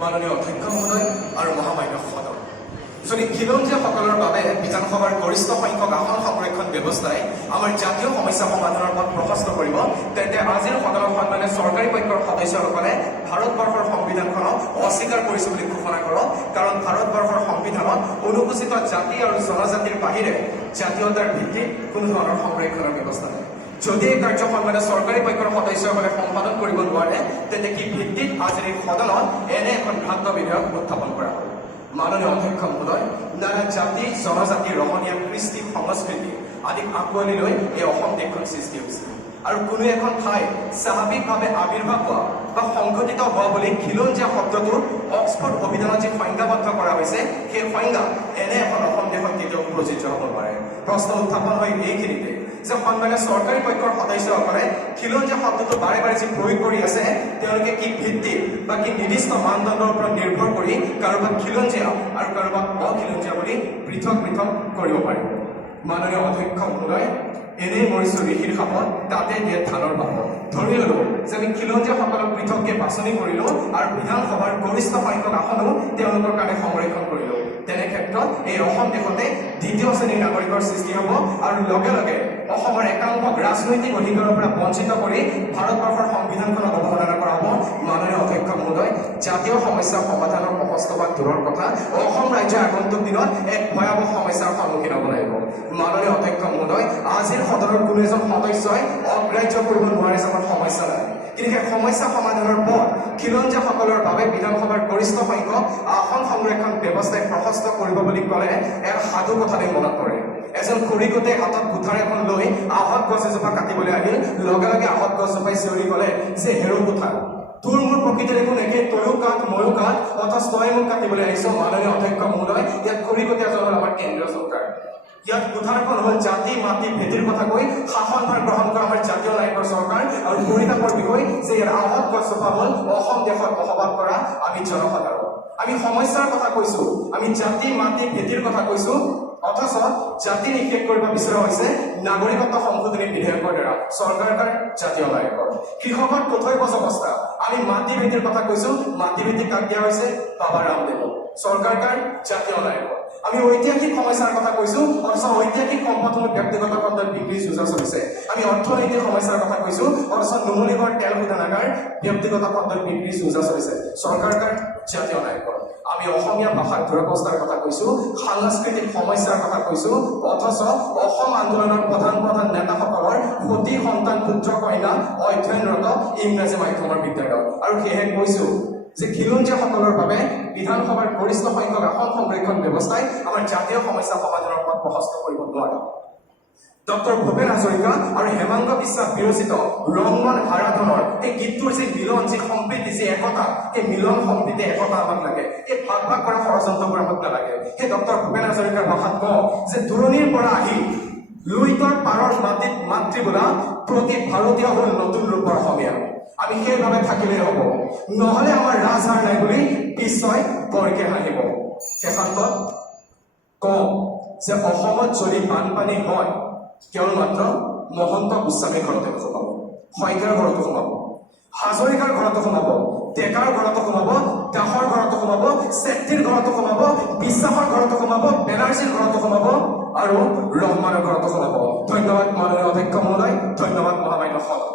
মাননীয় অধ্যক্ষ মহোদয় আৰু মহামান্য সদন। যদি খিলঞ্জীয়াসকলৰ বাবে বিধানসভাৰ গৰিষ্ঠ সংখ্যক আসন সংৰক্ষণ ব্যৱস্থাই আমাৰ জাতীয় সমস্যা সমাধানৰ পথ প্ৰশস্ত কৰিব, তেন্তে আজিৰ সদনত সন্মানে চৰকাৰী পক্ষৰ সদস্যসকলে ভাৰতবৰ্ষৰ সংবিধানখনক অস্বীকাৰ কৰিছে বুলি ঘোষণা কৰক। কাৰণ ভাৰতবৰ্ষৰ সংবিধানত অনুসূচিত জাতি আৰু জনজাতিৰ বাহিৰে জাতীয়তাৰ ভিত্তিত কোনো ধৰণৰ সংৰক্ষণৰ ব্যৱস্থা নাই। যদি এই কাৰ্য সন্মানে চৰকাৰী পক্ষৰ সদস্যসকলে সম্পাদন কৰিব নোৱাৰে, তেন্তে কি ভিত্তিত আজিৰ এই সদনত এনে এখন ভ্ৰান্ত বিধেয়ক উত্থাপন কৰা হয়? মাননীয় অধ্যক্ষ মহোদয়, নানা জাতি জনজাতি ৰহণীয়া কৃষ্টি সংস্কৃতি আদিক আঁকোৱালি লৈ এই অসম দেশখন সৃষ্টি হৈছে। আৰু কোনো এখন ঠাই স্বাভাৱিকভাৱে আৱিৰ্ভাৱ হোৱা বা সংঘটিত হোৱা বুলি খিলঞ্জীয়া শব্দটো অক্সফৰ্ড অভিধানত যি সংজ্ঞাবদ্ধ কৰা হৈছে, সেই সংজ্ঞা এনে এখন অসম দেশত কেতিয়াও প্ৰযোজ্য হ'ব নোৱাৰে। প্ৰশ্ন উত্থাপন হয় এইখিনিতে যে সন্মানে চৰকাৰী পক্ষৰ সদস্যসকলে খিলঞ্জীয়া শব্দটো বাৰে বাৰে যি প্ৰয়োগ কৰি আছে, তেওঁলোকে কি ভিত্তিত বা কি নিৰ্দিষ্ট মানদণ্ডৰ ওপৰত নিৰ্ভৰ কৰি কাৰোবাক খিলঞ্জীয়া আৰু কাৰোবাক অখিলঞ্জীয়া বুলি পৃথক পৃথক কৰিব পাৰিব? মাননীয় অধ্যক্ষ মহোদয়, এনেই মৰিছো ঋষিৰ সাপত তাতে দিয়ে ধানৰ বাপত। ধৰি ললো যে আমি খিলঞ্জীয়াসকলক পৃথককে বাছনি কৰিলো আৰু বিধানসভাৰ গৰিষ্ঠ সংখ্যক আসনো তেওঁলোকৰ কাৰণে সংৰক্ষণ কৰিলো। তেনে ক্ষেত্ৰত এই অসম দেশতে দ্বিতীয় শ্ৰেণীৰ নাগৰিকৰ সৃষ্টি হ'ব আৰু লগে লগে অসমৰ একাংশক ৰাজনৈতিক অধিকাৰৰ পৰা বঞ্চিত কৰি ভাৰতবৰ্ষৰ সংবিধানখনক অৱমাননা কৰা হ'ব। মাননীয় অধ্যক্ষ মহোদয়, জাতীয় সমস্যা সমাধানৰ সহজবাদ দূৰৰ কথা, অসম ৰাজ্যৰ আগন্তুক দিনত এক ভয়াৱহ সমস্যাৰ সন্মুখীন হ'ব লাগিব। মাননীয় অধ্যক্ষ মহোদয়, আজিৰ সদনৰ কোনো এজন সদস্যই অগ্ৰাহ্য কৰিব নোৱাৰে যে আমাৰ সমস্যা নাই, কিন্তু সেই সমস্যা সমাধানৰ পথ খিলঞ্জীয়াসকলৰ বাবে বিধানসভাৰ গৰিষ্ঠ সংখ্যক আসন সংৰক্ষণ ব্যৱস্থাই প্ৰশস্ত কৰিব বুলি ক'লে এক সাধু কথালৈ মনত পৰে। এজন খৰিকতে হাতত কুঠাৰ এখন লৈ আহত গছ এজোপা কাটিবলৈ আহিল। লগে লগে আহত গছজোপাই চিঞৰি ক'লে যে হেৰৌ কুঠাৰ, তোৰ মোৰ প্ৰকৃতিৰ একো একে, তয়ো কাঠ ময়ো কাঠ, অথচ তই মোক কাটিবলৈ আহিছ। মাননীয় অধ্যক্ষ মহোদয়, ইয়াত খৰিকটীয়াজন হ'ল আমাৰ কেন্দ্ৰীয় চৰকাৰ। ইয়াত কুঠাৰখন হ'ল জাতি মাটি ভেটিৰ কথা কৈ শাসনভাৰ গ্ৰহণ কৰা আমাৰ জাতীয় নায়কৰ চৰকাৰ। আৰু পৰিতাপৰ বিষয় যে ইয়াৰ আহত গছজোপা হ'ল অসম দেশত বসবাস কৰা আমি জনসাধাৰণ। আমি সমস্যাৰ কথা কৈছো, আমি জাতি মাটি ভেটিৰ কথা কৈছো, অথচ জাতি নিষেধ কৰিব বিচৰা হৈছে নাগৰিকত্ব সংশোধনী বিধেয়কৰ দ্বাৰা চৰকাৰ জাতীয় নায়কৰ। কৃষকৰ কঠোৰ অৱস্থা, আমি মাটি ভেটিৰ কথা কৈছো, মাটি ভেটি কাট দিয়া হৈছে বাবা ৰামদেৱ, চৰকাৰ জাতীয় নায়কৰ। আমি ঐতিহাসিক সমস্যাৰ কথা কৈছো, অথচ ঐতিহাসিক সম্পদসমূহ ব্যক্তিগত খণ্ডত বিক্ৰী যুঁজা চলিছে। আমি অৰ্থনৈতিক সমস্যাৰ কথা কৈছো, অথচ নুমলীগড় তেল শোধনাগাৰ ব্যক্তিগত খণ্ডত বিক্ৰী যুঁজা চলিছে। চৰকাৰ জাতীয় নায়কৰ। আমি অসমীয়া ভাষাৰ দুৰৱস্থাৰ কথা কৈছো, সাংস্কৃতিক সমস্যাৰ কথা কৈছো, অথচ অসম আন্দোলনৰ প্ৰধান নেতাসকলৰ সতী সন্তান পুত্ৰ কন্যা অধ্যয়নৰত ইংৰাজী মাধ্যমৰ বিদ্যালয়। আৰু সেয়েহে কৈছো যে খিলঞ্জীয়াসকলৰ বাবে বিধানসভাৰ গৰিষ্ঠ সংখ্যক আসন সংৰক্ষণ ব্যৱস্থাই আমাৰ জাতীয় সমস্যা সমাধানৰ পথ প্ৰশস্ত কৰিব নোৱাৰে। ডক্টৰ ভূপেন হাজৰিকা আৰু হেমাংগ বিশ্বাস বিৰচিত ৰংমন আৰাধনৰ এই গীতটোৰ যি মিলন, যি সম্প্ৰীতি, যি একতা, এই মিলন সম্প্ৰীতি একতা আমাক লাগে। এই ভাগ ভাগ কৰা ষড়যন্ত্ৰবোৰ আমাক নালাগে। সেই ডক্টৰ ভূপেন হাজৰিকাৰ ভাষাত কওঁ যে দূৰণিৰ পৰা আহি লুইতৰ পাৰৰ মাটিত মাতৃ বোলা প্ৰতি ভাৰতীয় হ'ল নতুন ৰূপৰ অসমীয়া। আমি সেইভাৱে থাকিলেই হ'ব, নহলে আমাৰ ৰাজহাৰ নাই বুলি পিছয় বৰকে হাঁহিব। শেষান্তত কওঁ যে অসমত যদি বানপানী হয়, কেৱল মাত্ৰ মহন্ত গোস্বামীৰ ঘৰতে সোমাব, শইকীয়াৰ ঘৰতো সোমাব, হাজৰিকাৰ ঘৰতো সোমাব, ডেকাৰ ঘৰতো সোমাব, দাসৰ ঘৰতো সোমাব, চেত্ৰীৰ ঘৰতো সোমাব, বিশ্বাসৰ ঘৰতো সোমাব, বেনাৰ্জীৰ ঘৰতো সোমাব আৰু ৰহমানৰ ঘৰতো সোমাব। ধন্যবাদ মাননীয় অধ্যক্ষ মহোদয়, ধন্যবাদ মহামান্য সদন।